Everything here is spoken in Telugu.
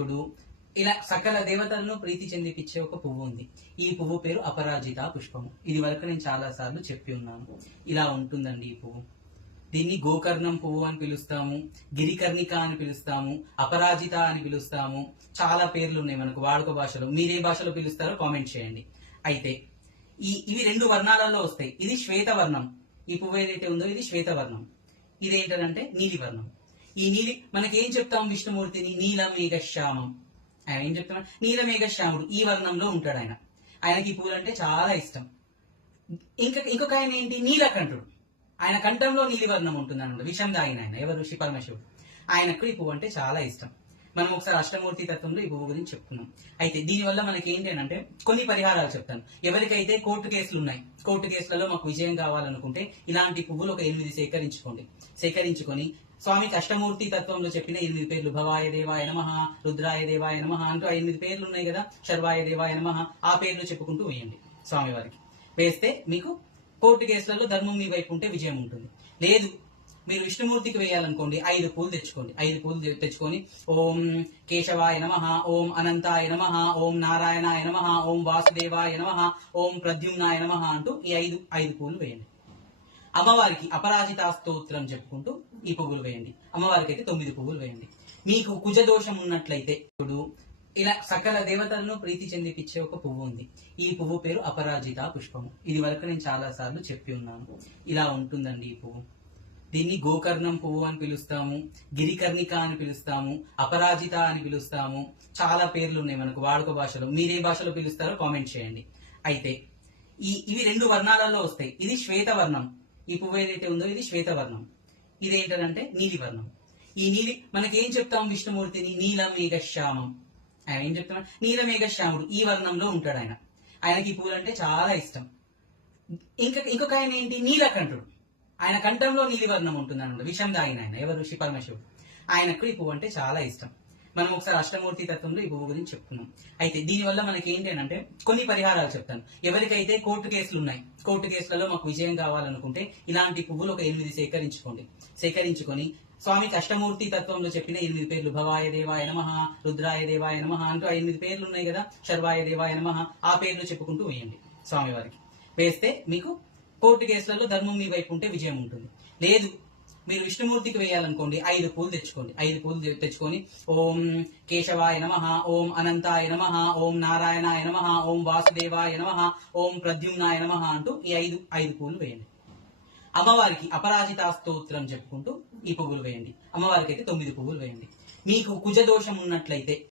ఇప్పుడు ఇలా సకల దేవతలను ప్రీతి చెందిపిచ్చే ఒక పువ్వు ఉంది. ఈ పువ్వు పేరు అపరాజిత పుష్పము. ఇది వరకు నేను చాలా సార్లు చెప్పి ఉన్నాను. ఇలా ఉంటుందండి ఈ పువ్వు. దీన్ని గోకర్ణం పువ్వు అని పిలుస్తాము, గిరికర్ణిక అని పిలుస్తాము, అపరాజిత అని పిలుస్తాము. చాలా పేర్లు ఉన్నాయి మనకు వాడుక భాషలో. మీరే భాషలో పిలుస్తారో కామెంట్ చేయండి. అయితే ఇవి రెండు వర్ణాలలో వస్తాయి. ఇది శ్వేతవర్ణం. ఈ పువ్వు ఏదైతే ఉందో ఇది శ్వేతవర్ణం. ఇదేంటంటే నీలివర్ణం. ఈ నీలి మనకేం చెప్తాం విష్ణుమూర్తిని? నీలమేఘశ్యామం. ఆయన ఏం చెప్తున్నా? నీలమేఘశ్యాముడు. ఈ వర్ణంలో ఉంటాడు ఆయన. ఆయనకి ఈ పూలు అంటే చాలా ఇష్టం. ఇంకొక ఆయన ఏంటి? నీలకంఠుడు. ఆయన కంఠంలో నీలివర్ణం ఉంటుంది అనమాట. విషం తాగిన ఆయన ఎవరు? ఋషి పరమశివుడు. ఆయనకు ఈ పువ్వు అంటే చాలా ఇష్టం. మనం ఒకసారి అష్టమూర్తి తత్వంలో ఈ పువ్వు గురించి చెప్పుకున్నాం. అయితే దీనివల్ల మనకి ఏంటి అంటే కొన్ని పరిహారాలు చెప్తాను. ఎవరికైతే కోర్టు కేసులు ఉన్నాయి, కోర్టు కేసులలో మాకు విజయం కావాలనుకుంటే ఇలాంటి పువ్వులు ఒక 8 సేకరించుకొని స్వామికి అష్టమూర్తి తత్వంలో చెప్పిన 8 పేర్లు, భవాయ దేవాయ నమః, రుద్రాయ దేవాయ నమః అంటూ 8 పేర్లు ఉన్నాయి కదా, శర్వాయ దేవాయ నమః, ఆ పేర్లు చెప్పుకుంటూ వేయండి స్వామి వారికి. వేస్తే మీకు కోర్టు కేసులలో ధర్మం మీ వైపు ఉంటే విజయం ఉంటుంది. లేదు మీరు విష్ణుమూర్తికి వేయాలనుకోండి, 5 పూలు తెచ్చుకోండి. 5 పూలు తెచ్చుకొని ఓం కేశవాయ నమః, ఓం అనంతాయ నమః, ఓం నారాయణాయ నమః, ఓం వాసుదేవాయ నమః, ఓం ప్రద్యుమ్నాయ నమః అంటూ ఈ 5 పూలు వేయండి. అమ్మవారికి అపరాజితా స్తోత్రం చెప్పుకుంటూ ఈ పువ్వులు వేయండి. అమ్మవారికి అయితే 9 పువ్వులు వేయండి. మీకు కుజదోషం ఉన్నట్లయితే ఇప్పుడు ఇలా సకల దేవతలను ప్రీతి చెందిపిచ్చే ఒక పువ్వు ఉంది. ఈ పువ్వు పేరు అపరాజిత పుష్పము. ఇది వరకు నేను చాలా సార్లు చెప్పి ఉన్నాను. ఇలా ఉంటుందండి ఈ పువ్వు. దీన్ని గోకర్ణం పువ్వు అని పిలుస్తాము, గిరికర్ణిక అని పిలుస్తాము, అపరాజిత అని పిలుస్తాము. చాలా పేర్లు ఉన్నాయి మనకు వాడుక భాషలో. మీరే భాషలో పిలుస్తారో కామెంట్ చేయండి. అయితే ఇవి రెండు వర్ణాలలో వస్తాయి. ఇది శ్వేతవర్ణం. ఈ పువ్వు ఏదైతే ఉందో ఇది శ్వేతవర్ణం. ఇదేంటంటే నీలివర్ణం. ఈ నీలి మనకేం చెప్తాం విష్ణుమూర్తిని? నీలమేఘశ్యామం. ఆయన ఏం చెప్తున్నా? నీలమేఘశ్యాముడు. ఈ వర్ణంలో ఉంటాడు ఆయన. ఆయనకి ఈ పూలు అంటే చాలా ఇష్టం. ఇంకొక ఆయన ఏంటి? నీలకంఠుడు. ఆయన కంఠంలో నీలివర్ణం ఉంటుంది అనమాట. విషం తాగిన ఆయన ఎవరు? ఋషి పరమశివుడు. ఆయనకు ఈ పువ్వు అంటే చాలా ఇష్టం. మనం ఒకసారి అష్టమూర్తి తత్వంలో ఈ పువ్వు గురించి చెప్పుకున్నాం. అయితే దీనివల్ల మనకి ఏంటి అంటే కొన్ని పరిహారాలు చెప్తాను. ఎవరికైతే కోర్టు కేసులు ఉన్నాయి, కోర్టు కేసులలో మాకు విజయం కావాలనుకుంటే ఇలాంటి పువ్వులు ఒక 8 సేకరించుకొని స్వామికి అష్టమూర్తి తత్వంలో చెప్పిన 8 పేర్లు, భవాయ దేవాయ నమః, రుద్రాయ దేవాయ నమః అంటూ 8 పేర్లు ఉన్నాయి కదా, శర్వాయ దేవాయ నమః, ఆ పేర్లు చెప్పుకుంటూ వేయండి స్వామి వారికి. వేస్తే మీకు కోర్టు కేసులలో ధర్మం మీ వైపు ఉంటే విజయం ఉంటుంది. లేదు మీరు విష్ణుమూర్తికి వేయాలనుకోండి, 5 పూలు తెచ్చుకోండి. 5 పూలు తెచ్చుకొని ఓం కేశవాయ నమః, ఓం అనంతాయ నమః, ఓం నారాయణాయ నమః, ఓం వాసుదేవాయ నమః, ఓం ప్రద్యుమ్నాయ నమః అంటూ ఈ 5 పూలు వేయండి. అమ్మవారికి అపరాజితా స్తోత్రం చెప్పుకుంటూ ఈ పువ్వులు వేయండి. అమ్మవారికి అయితే 9 పువ్వులు వేయండి. మీకు కుజదోషం ఉన్నట్లయితే